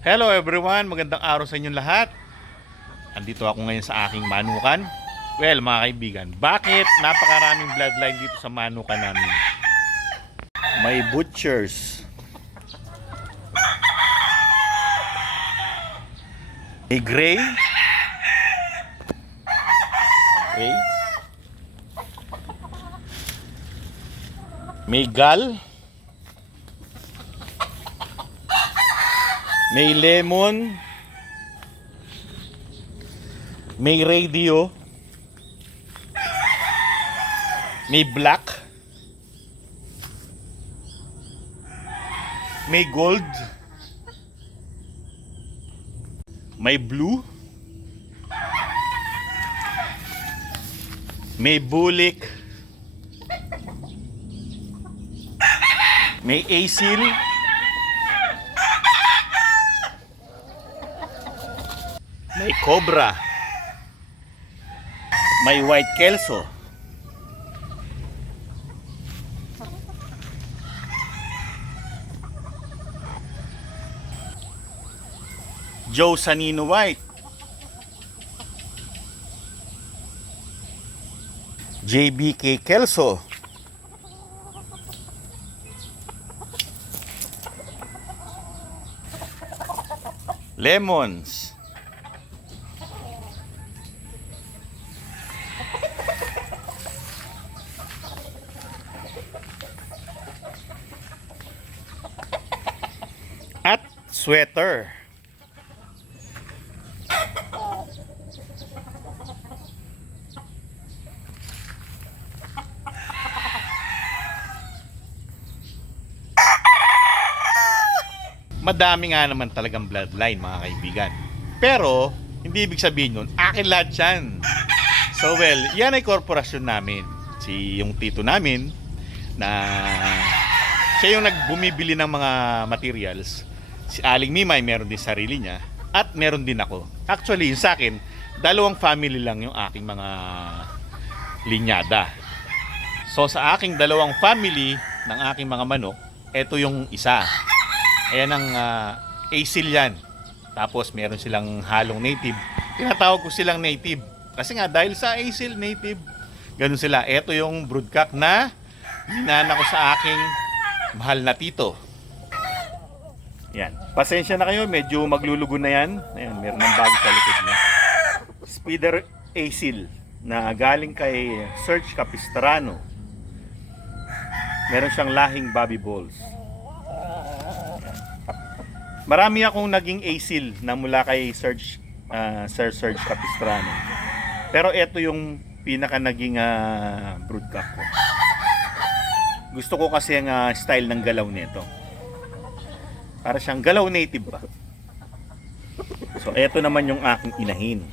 Hello everyone, magandang araw sa inyong lahat. Andito ako ngayon sa aking manukan. Well, mga kaibigan, bakit napakaraming bloodline dito sa manukan namin? May butchers, may gray, may gal, may lemon, may radio, may black, may gold, may blue, may bulik, may asil, may cobra, may white kelso, Joe Sanino White, JBK Kelso, Lemons, at Sweater. Madami nga naman talagang bloodline, mga kaibigan. Pero hindi ibig sabihin nun akin lahat yan. So well, yan ay korporasyon namin. Yung tito namin na siya yung nagbumibili ng mga materials. Si Aling Mimay meron din sarili niya at meron din ako. Actually, sa akin, dalawang family lang yung aking mga linyada. So sa aking dalawang family ng aking mga manok, ito yung isa. Ayan ang asil yan. Tapos meron silang halong native. Tinatawag ko silang native. Kasi nga dahil sa asil native, ganun sila. Ito yung broodcock na minana ko sa aking mahal na tito. Yan. Pasensya na kayo, medyo maglulugo na yan. Ayan, meron ng bago sa likod niya. Speeder asil na galing kay Serge Capistrano. Meron siyang lahing Bobby Balls. Marami akong naging asil na mula kay Sir Serge Capistrano. Pero ito yung pinaka naging broodcock ko. Gusto ko kasi ang style ng galaw nito. Para siyang galaw native ba. So ito naman yung aking inahin.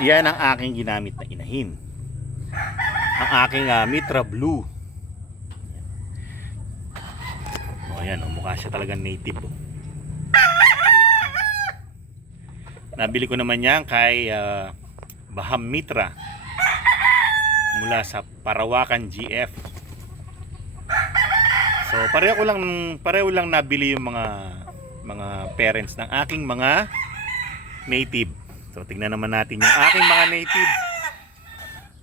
Yan ang aking ginamit na inahin. Ang aking Mitra Blue. O ayan, mukha siya talagang native. Nabili ko naman yan kay Baham Mitra mula sa Parawakan GF. So pareho lang nabili yung mga parents ng aking mga native. So tingnan naman natin yung aking mga native.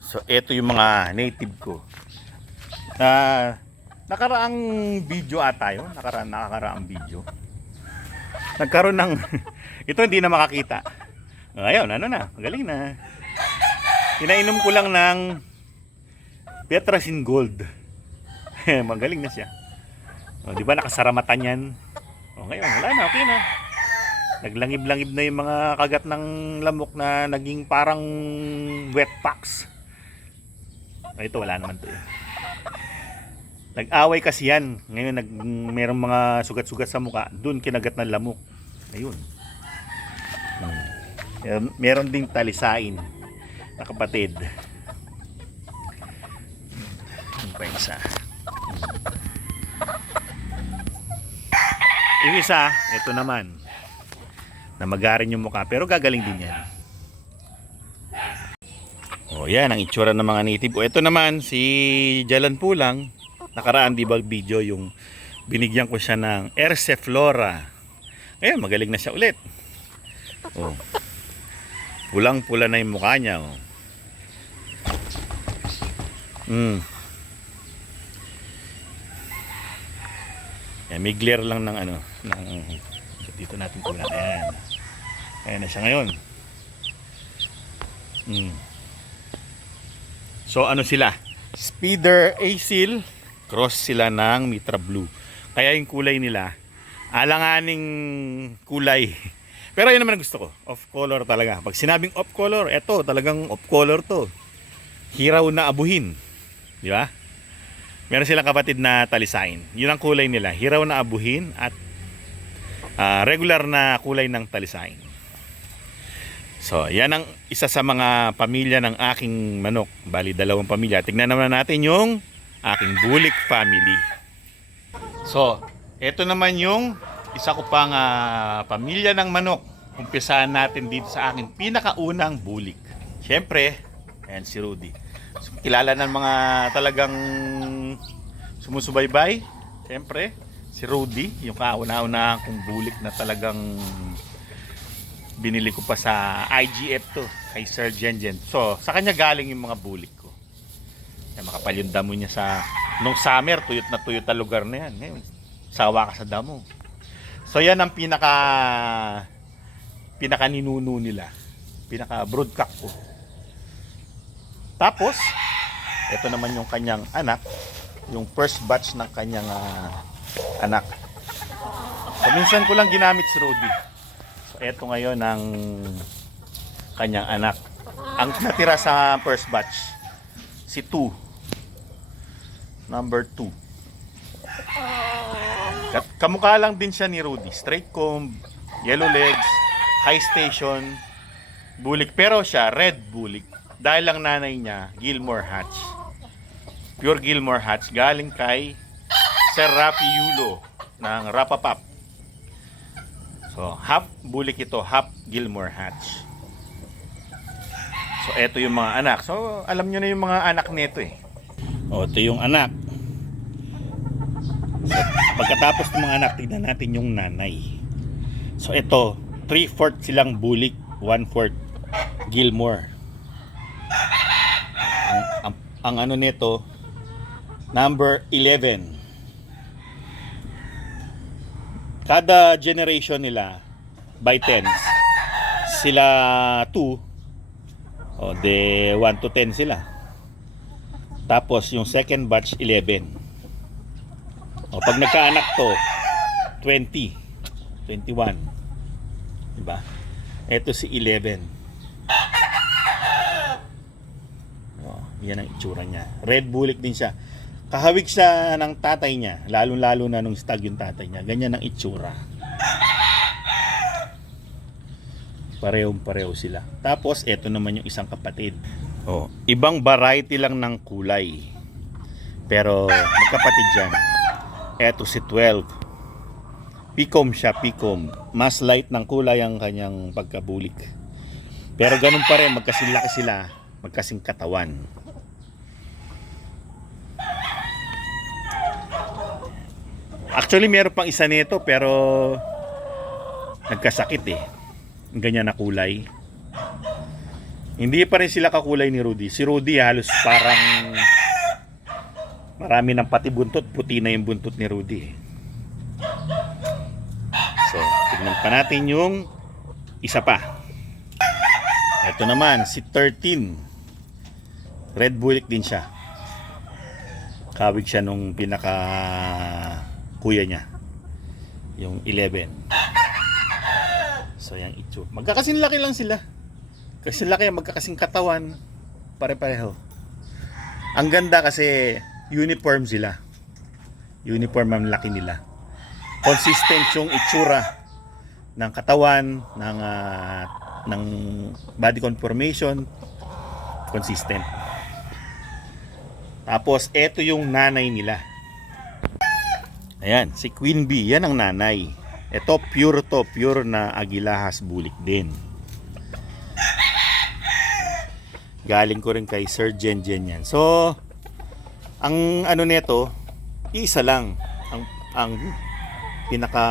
So ito yung mga native ko. Nakaraang video ata yun. Nakaraang video. Nagkaroon ng ito hindi na makakita. Ayun, ano na, magaling na. Pinainom ko lang ng Petrasin Gold. Magaling na siya. O, di ba nakasaramatan yan? O, ngayon, wala na, okay na. Naglangib-langib na yung mga kagat ng lamok na naging parang wet packs. O, ito, wala naman to eh. Nag-away kasi yan. Ngayon, merong mga sugat-sugat sa mukha. Doon kinagat ng lamok. Ayun. Meron ding talisain na kapatid. Yung pa isa. Yung isa, ito naman. Namagarin yung mukha. Pero gagaling din yan. O yan, ang itsura ng mga native. O ito naman, si Jalan Pulang. Nakaraan di ba video yung binigyan ko siya ng Erceflora Ayun, magaling na siya ulit. Oh. Pulang-pula na yung mukha niya. Oh. Yan, may glare lang ng ano. Dito natin kunan. Ayan. Ayan na siya ngayon. So ano sila? Speeder Asil, cross sila ng Mitra Blue. Kaya yung kulay nila, alanganing kulay. Pero yun naman ang gusto ko, off color talaga. Pag sinabing off color, eto talagang off color to. Hiraw na abuhin. Di ba? Meron silang kapatid na talisain. Yun ang kulay nila, hiraw na abuhin at regular na kulay ng talisain. So, yan ang isa sa mga pamilya ng aking manok. Bali, 2 pamilya. Tignan naman natin yung aking bulik family. So, ito naman yung isa ko pang pamilya ng manok. Umpisahan natin dito sa aking pinakaunang bulik. Siyempre, ayan si Rudy. So, kilala ng mga talagang sumusubaybay. Siyempre, si Rudy, yung kauna-una kong bulik na talagang binili ko pa sa IGF to, kay Sir Jenjen. So, sa kanya galing yung mga bulik ko. Kaya makapal yung damo niya sa nung summer, tuyot na lugar na yan. Ngayon, sawa ka sa damo. So, yan ang pinaka ninuno nila. Pinaka broodcock ko. Tapos, ito naman yung kanyang anak, yung first batch ng kanyang anak. So, minsan ko lang ginamit si Rudy. Ito ngayon ang kanyang anak. Ang natira sa first batch, si 2. Number 2. Kamukha lang din siya ni Rudy. Straight comb, yellow legs, high station, bulik. Pero siya, red bulik. Dahil lang nanay niya, Gilmore Hatch. Pure Gilmore Hatch. Galing kay Sir Rafi Yulo ng Rapapap. So, half bulik ito, half Gilmore Hatch. So, eto yung mga anak. So, alam nyo na yung mga anak nito eh. O, ito yung anak. So, pagkatapos ng mga anak, tignan natin yung nanay. So, ito, 3/4 silang bulik, 1/4 Gilmore. Ang ano nito, number 11. Kada generation nila by 10s, sila 2 o de 1 to 10 sila. Tapos yung second batch 11. O pag nagkaanak to 20, 21. Diba? Ito si 11. O, yan ang itsura niya. Red bulik din siya. Kahawig siya ng tatay niya, lalo-lalo na nung stag yung tatay niya. Ganyan ang itsura. Parehong-pareho sila. Tapos, eto naman yung isang kapatid. Oh, ibang variety lang ng kulay. Pero, magkapatid yan. Eto si 12. Picom siya, picom. Mas light ng kulay ang kanyang pagkabulik. Pero ganun pa rin, magkasing laki sila. Magkasing katawan. Actually, meron pang isa nito pero nagkasakit eh. Ganyan na kulay. Hindi pa rin sila kakulay ni Rudy. Si Rudy halos parang marami ng pati buntot. Puti na yung buntot ni Rudy. So, tignan pa natin yung isa pa. Ito naman, si 13. Red bulik din siya. Kawig siya nung pinaka kuya niya, yung 11. So, yung itsura. Magkakasing laki lang sila. Kasi laki, magkakasing katawan. Pare-pareho. Ang ganda kasi uniform sila. Uniform ang laki nila. Consistent yung itsura ng katawan, ng body conformation. Consistent. Tapos, eto yung nanay nila. Ayan, si Queen Bee, yan ang nanay. Ito, pure to, pure na Agilahas bulik din. Galing ko rin kay Sir Jenjen yan. So, ang ano nito, isa lang. Ang pinaka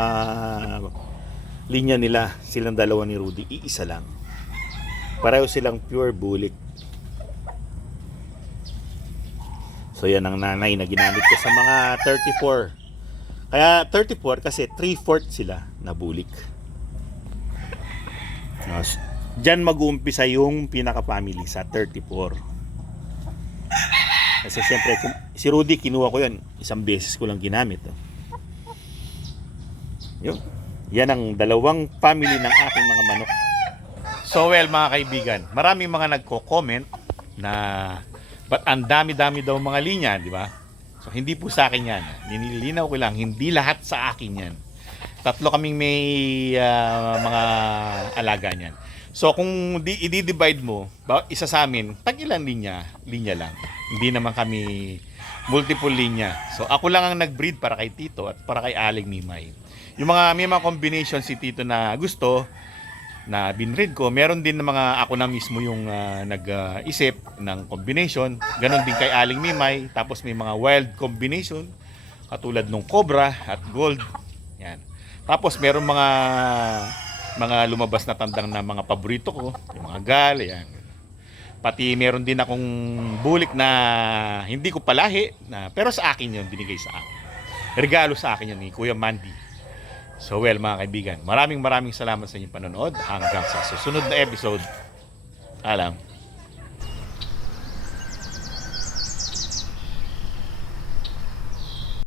linya nila, silang dalawa ni Rudy, iisa lang. Pareho silang pure bulik. So yan ang nanay na ginamit ko sa mga 34. Kaya 34 kasi 3/4 sila na bulik. Diyan mag-uumpisa yung pinaka-family sa 34. Kasi siyempre, si Rudy, kinuha ko yan. Isang beses ko lang ginamit. Yun. Yan ang dalawang family ng aking mga manok. So well, mga kaibigan, maraming mga nagko-comment na ba't ang dami-dami daw mga linya, di ba? So hindi po sa akin yan. Nililinaw ko lang, hindi lahat sa akin yan. Tatlo kaming may mga alaga niyan. So kung i-divide mo, isa sa amin, tag-ilang linya lang. Hindi naman kami multiple linya. So ako lang ang nag-breed para kay Tito at para kay Aling Mimay. May mga combination si Tito na gusto na binread ko. Meron din na mga ako na mismo yung nag-isip ng combination. Ganon din kay Aling Mimay. Tapos may mga wild combination katulad nung Cobra at Gold. Yan. Tapos meron mga lumabas na tandang na mga paborito ko, yung mga gal, yan. Pati meron din akong bulik na hindi ko palahi, pero sa akin yun, binigay sa akin. Regalo sa akin yun ni Kuya Mandy. So well, mga kaibigan, maraming salamat sa inyong panonood. Hanggang sa susunod na episode. Alam.